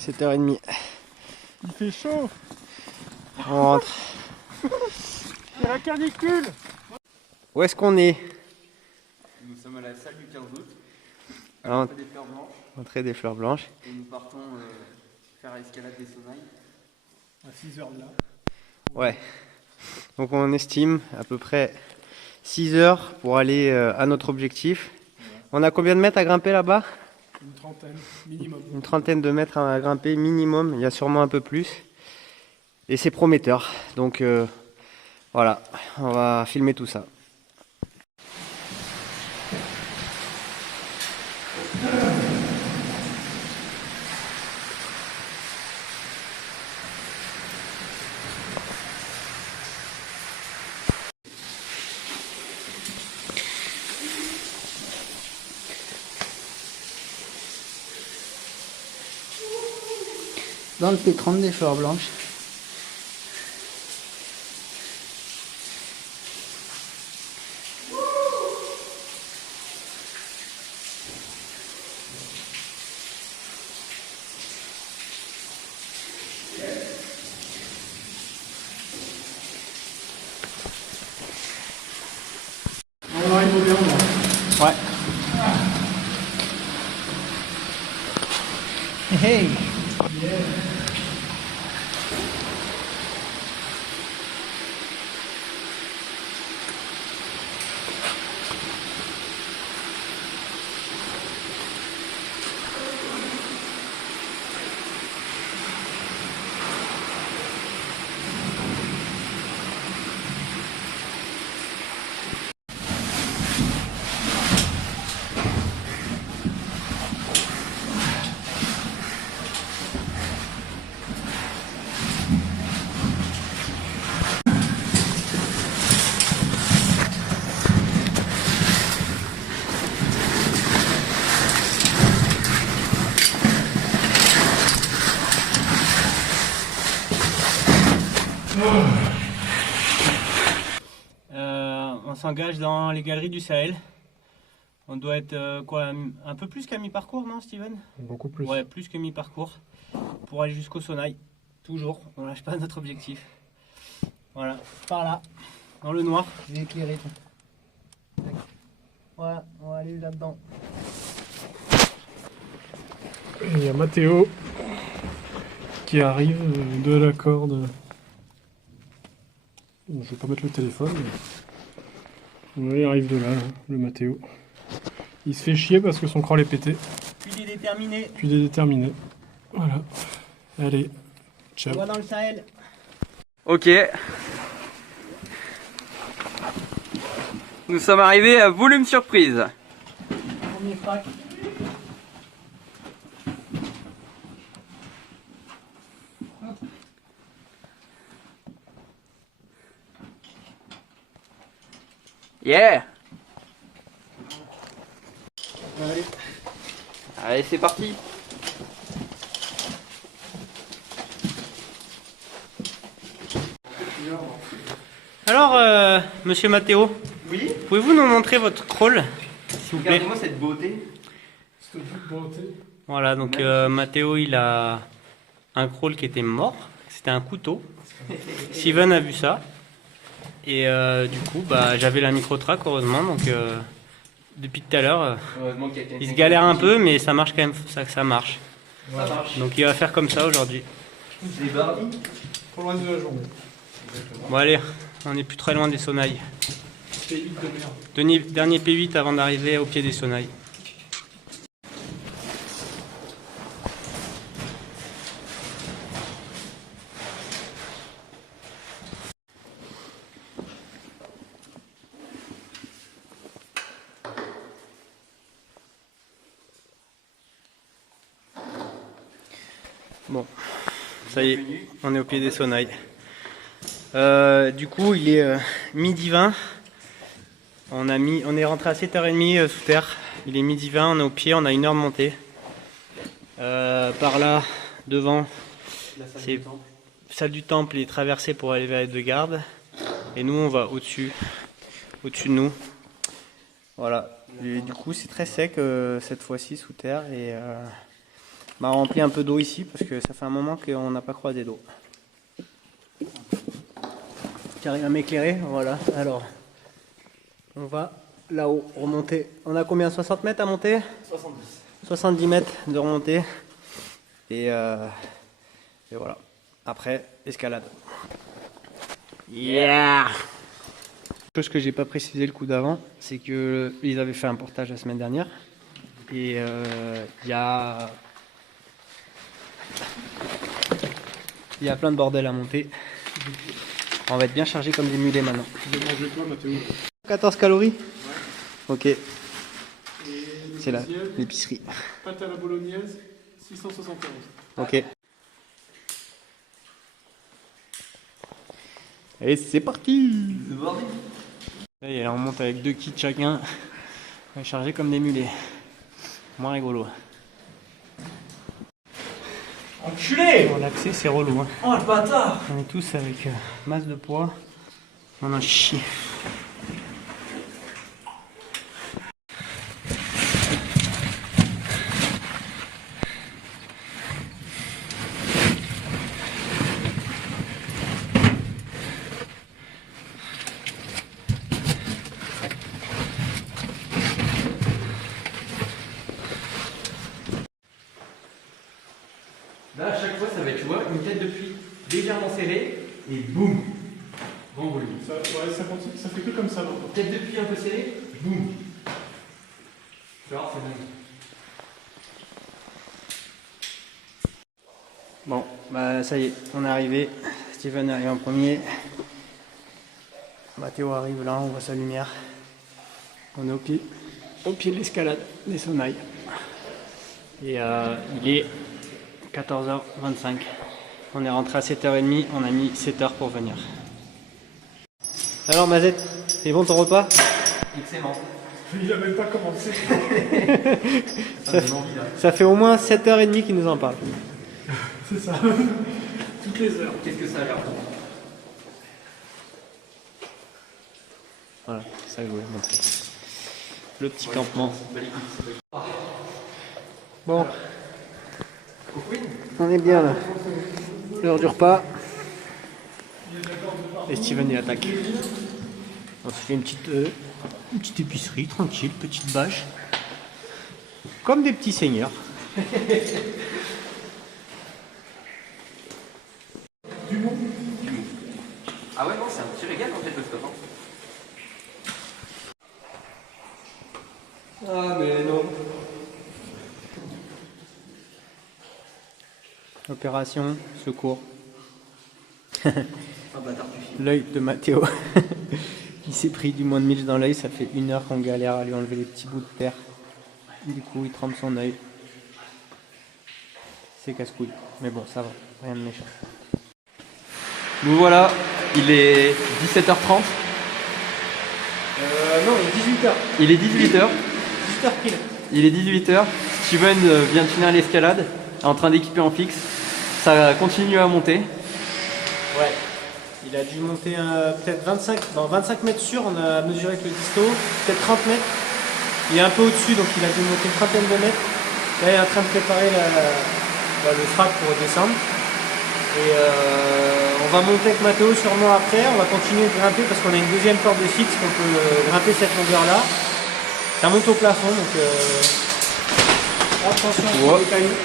7h30. Il fait chaud. On rentre. C'est la canicule. Où est-ce qu'on est? Nous sommes à la salle du 15 août, à Alors, l'entrée des Fleurs Blanches, entrée des Fleurs Blanches. et nous partons faire l'escalade des Sonailles. À 6h de là. Ouais. Donc on estime à peu près 6 heures pour aller à notre objectif. On a combien de mètres à grimper là-bas? Une trentaine minimum. Une trentaine de mètres à grimper minimum. Il y a sûrement un peu plus. Et c'est prometteur. Donc voilà, on va filmer tout ça. Dans le pétron des Fleurs Blanches. On arrive au Béarn. Ouais. Hey! On s'engage dans les galeries du Sahel. On doit être quoi, un peu plus qu'à mi-parcours, non Steven? Beaucoup plus. Ouais, plus que mi-parcours. Pour aller jusqu'au Sonailles. Toujours, on lâche pas notre objectif. Voilà, par là, dans le noir. Je vais éclairer. Voilà, on va aller là-dedans. Il y a Mathéo qui arrive de la corde. Bon, je vais pas mettre le téléphone. Ouais, il arrive de là, le Mathéo. Il se fait chier parce que son crawl est pété. Puis il est déterminé. Puis il est déterminé. Voilà. Allez, On ciao. va dans le Sahel. Ok. Nous sommes arrivés à volume surprise. Premier frac. Yeah. Allez. Allez, c'est parti. Alors, monsieur Mathéo, Oui. pouvez-vous nous montrer votre crawl, s'il vous plaît? Regardez-moi cette beauté. Voilà, donc Mathéo, il a un crawl qui était mort. C'était un couteau. Steven a vu ça. Et du coup, bah, j'avais la micro-track, heureusement. Donc, depuis tout à l'heure, Heureusement qu'il y a quelqu'un il se qui- galère un peu, mais ça marche quand même. Ça marche. Ça marche. Donc, il va faire comme ça aujourd'hui. Des bardis. Pour le reste de la journée. Bon, allez, on n'est plus très loin des Sonailles. P8 de merde. Dernier P8 avant d'arriver au pied des Sonailles. Bon, ça y est, on est au pied des Sonailles. Du coup, il est midi 20. On est rentré à 7h30 sous terre. Il est midi 20, on est au pied, on a 1 heure de montée. Par là, devant, c'est salle du temple et traversée pour aller vers les deux gardes. Et nous, on va au-dessus de nous. Voilà. Et du coup, c'est très sec cette fois-ci sous terre. Et m'a rempli un peu d'eau ici parce que ça fait un moment qu'on n'a pas croisé d'eau. Tu arrives à m'éclairer? Voilà. Alors, on va là-haut remonter. On a combien? 60 mètres à monter? 70. 70 mètres de remontée. Et voilà. Après, escalade. Yeah! Chose que j'ai pas précisé le coup d'avant, c'est que ils avaient fait un portage la semaine dernière. Et il y a plein de bordel à monter. On va être bien chargé comme des mulets maintenant. Je vais manger toi, Mathéo. 14 calories? Ok, Et c'est là, deuxième, l'épicerie. pâte à la bolognaise, 671. Ok. Et c'est parti! Ça y est, là on monte avec 2 kits chacun. On va charger comme des mulets. Moins rigolo. Enculé! Bon, l'accès c'est relou. Hein. Oh le bâtard! On est tous avec masse de poids. On en chie. Là, à chaque fois, ça va être, tu vois, une tête de pluie légèrement serrée et boum! Grand volume. Ça fait que comme ça maintenant. Tête de pluie un peu serrée, boum! Tu vois, c'est dingue. Bon, bah ça y est, on est arrivé. Steven arrive en premier. Mathéo arrive là, on voit sa lumière. On est au pied de l'escalade des Sonailles. Et il est 14h25. On est rentré à 7h30, on a mis 7h pour venir. Alors Mazette, c'est bon ton repas? Excellent. Il a même pas commencé. Ça fait au moins 7h30 qu'il nous en parle. C'est ça. Toutes les heures. Qu'est-ce que ça a l'air? Voilà, c'est ça que je voulais montrer. Le petit campement. Bon, on est bien là. L'heure du repas. Et Steven il attaque. On se fait une petite épicerie tranquille, petite bâche. Comme des petits seigneurs. Ah ouais, non, c'est un petit régal en fait le stop. Hein. Ah mais non. Opération, secours. Un bâtard du film. L'œil de Mathéo. Il s'est pris du moins de milch dans l'œil, ça fait 1 heure qu'on galère à lui enlever les petits bouts de terre. Du coup, il trempe son œil. C'est casse-couille. Mais bon, ça va, rien de méchant. Nous voilà, il est 17h30. Non, il est 18h. Il est 18h. 18h pile. Il est 18h. Steven vient de finir l'escalade, est en train d'équiper en fixe. Ça continue à monter. Ouais. Il a dû monter peut-être 25 mètres sur, on a mesuré avec le disto, peut-être 30 mètres. Il est un peu au-dessus, donc il a dû monter une trentaine de mètres. Là, il est en train de préparer le frac pour descendre. Et on va monter avec Mathéo sûrement après. On va continuer de grimper parce qu'on a une deuxième corde de fixe qu'on peut grimper cette longueur-là. Ça monte au plafond, donc attention Ouais. aux cailloux.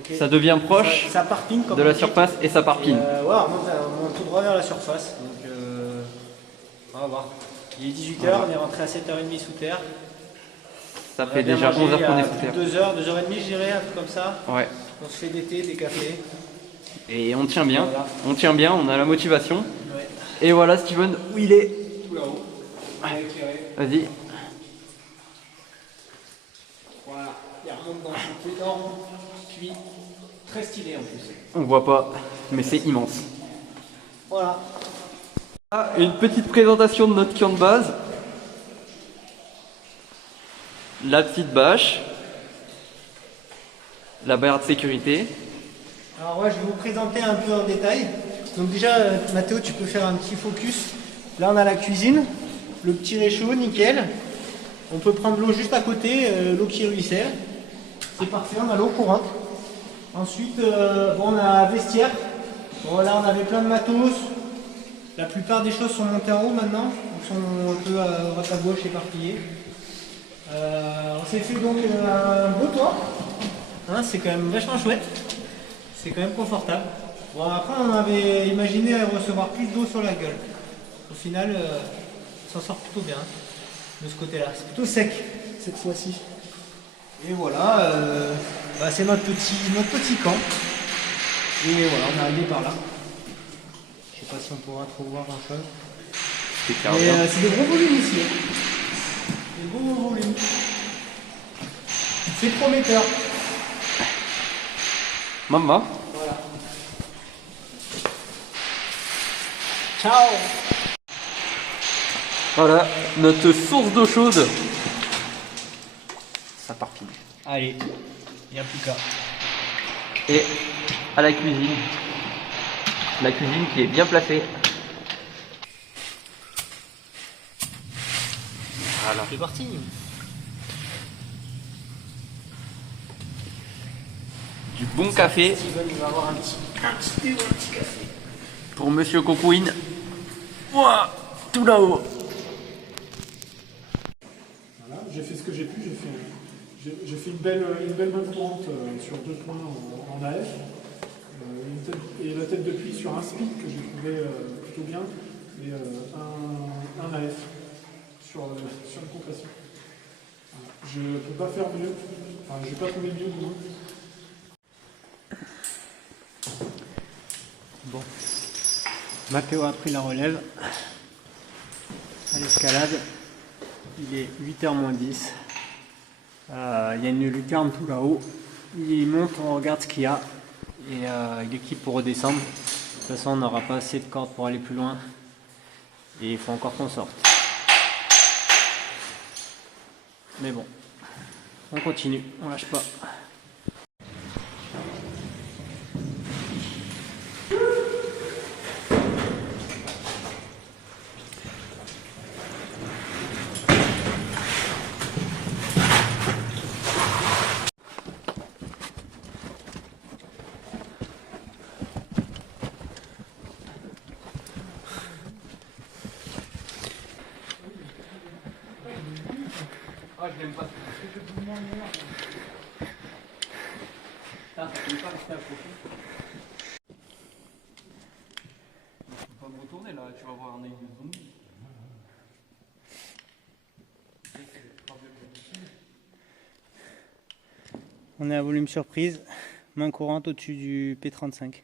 Okay. Ça devient proche Ça parpine comme de on la dit. surface et ça parpine. Ouais, on monte tout droit vers la surface. Donc, on va voir. Il est 18h, on est rentré à 7h30 sous terre. Ça On a fait bien déjà mangé 11 heures qu'on est il y a sous terre. plus de 2h, 2h30, je dirais, un truc comme ça. Ouais. On se fait des thés, des cafés. Et on tient bien. Voilà. On tient bien, on a la motivation. Ouais. Et voilà Steven où il est. Tout là-haut. Bien éclairé. Vas-y. Voilà. Il remonte dans son énorme puits. Très stylé en plus. On voit pas, mais c'est immense. Voilà. Ah, une petite présentation de notre camp de base. La petite bâche. La barrière de sécurité. Alors ouais, je vais vous présenter un peu en détail. Donc déjà, Mathéo, tu peux faire un petit focus. Là, on a la cuisine, le petit réchaud, nickel. On peut prendre l'eau juste à côté, l'eau qui ruisselle. C'est parfait, on a l'eau courante. Ensuite, bon, on a un vestiaire. Bon, là, on avait plein de matos. La plupart des choses sont montées en haut maintenant. Elles sont un peu à droite à gauche éparpillées. On s'est fait donc un beau toit. Hein, c'est quand même vachement chouette. C'est quand même confortable. Bon, après, on avait imaginé recevoir plus d'eau sur la gueule. Au final, on s'en sort plutôt bien de ce côté-là. C'est plutôt sec cette fois-ci. Et voilà, c'est notre petit camp. Et voilà, on est arrivé par là. Je sais pas si on pourra trop voir grand-chose. Mais c'est des gros volumes ici. Hein. Des gros volumes. C'est prometteur. Maman. Voilà. Ciao. Voilà, notre source d'eau chaude. Ça part pile. Allez, il n'y a plus qu'à. Et à la cuisine. La cuisine qui est bien placée. Voilà. C'est parti. Du bon café Steven, il va avoir un petit café. pour Monsieur Cocouine. Ouah, tout là-haut. Voilà, j'ai fait ce que j'ai pu, j'ai fait une belle main courante sur 2 points en AF. Et la tête de puits sur un speed que j'ai trouvé plutôt bien, et un AF sur une compression. Voilà. Je ne peux pas faire mieux, enfin je n'ai pas trouvé mieux du moins. Bon, Mathéo a pris la relève à l'escalade. Il est 8h moins 10. Il y a une lucarne tout là-haut. Il monte, on regarde ce qu'il y a. Et il équipe pour redescendre. De toute façon, on n'aura pas assez de cordes pour aller plus loin. Et il faut encore qu'on sorte. Mais bon, on continue, on lâche pas. Ah, je l'aime pas. Ah, je ne vais pas rester accroché. Je peux pas me retourner là, tu vas voir un œil de zombie. On est à volume surprise, main courante au-dessus du P35.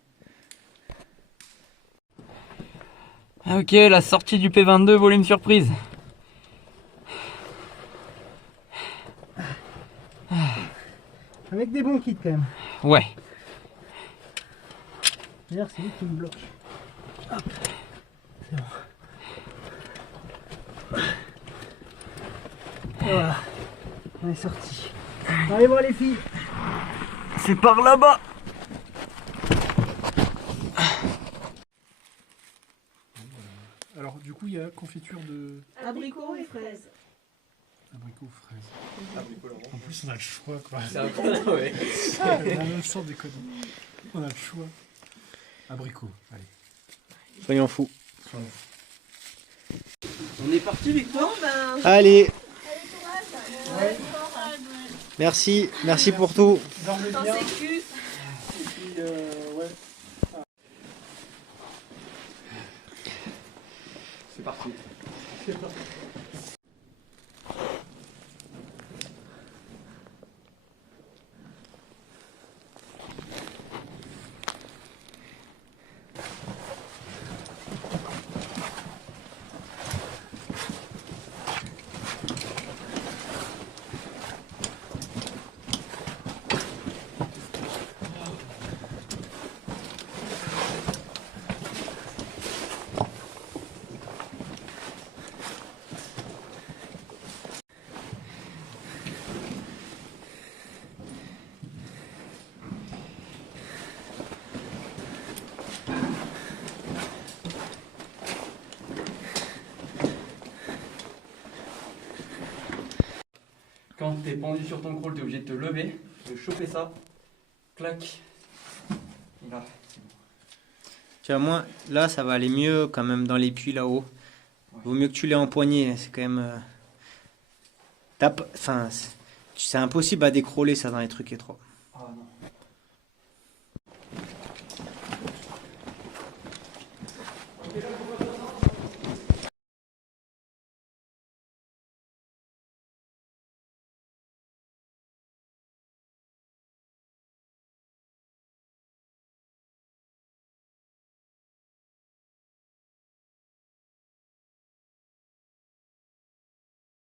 Ok, la sortie du P22, volume surprise. Avec des bons kits quand même. Ouais. D'ailleurs, c'est lui qui me bloque. Hop. C'est bon. Et voilà. On est sorti. Allez voir les filles. C'est par là-bas. Alors du coup il y a confiture de Abricots et fraises. abricots fraises. En plus on a le choix quoi. C'est un peu ouais. La même sorte des conneries. On a le choix. Abricots, allez. Soyons fous. On est parti, Victor. Bon ben, Allez, ouais. merci pour tout. Dormez T'en bien. sécu. Et puis ouais. C'est parti. C'est parti. Quand t'es pendu sur ton crawl, t'es obligé de te lever. de choper ça. Clac. Et là, c'est bon. Tu vois, moi, là, ça va aller mieux quand même dans les puits là-haut. Vaut mieux que tu l'aies empoigné, c'est quand même... Enfin, c'est impossible à décroler ça dans les trucs étroits. Ah non.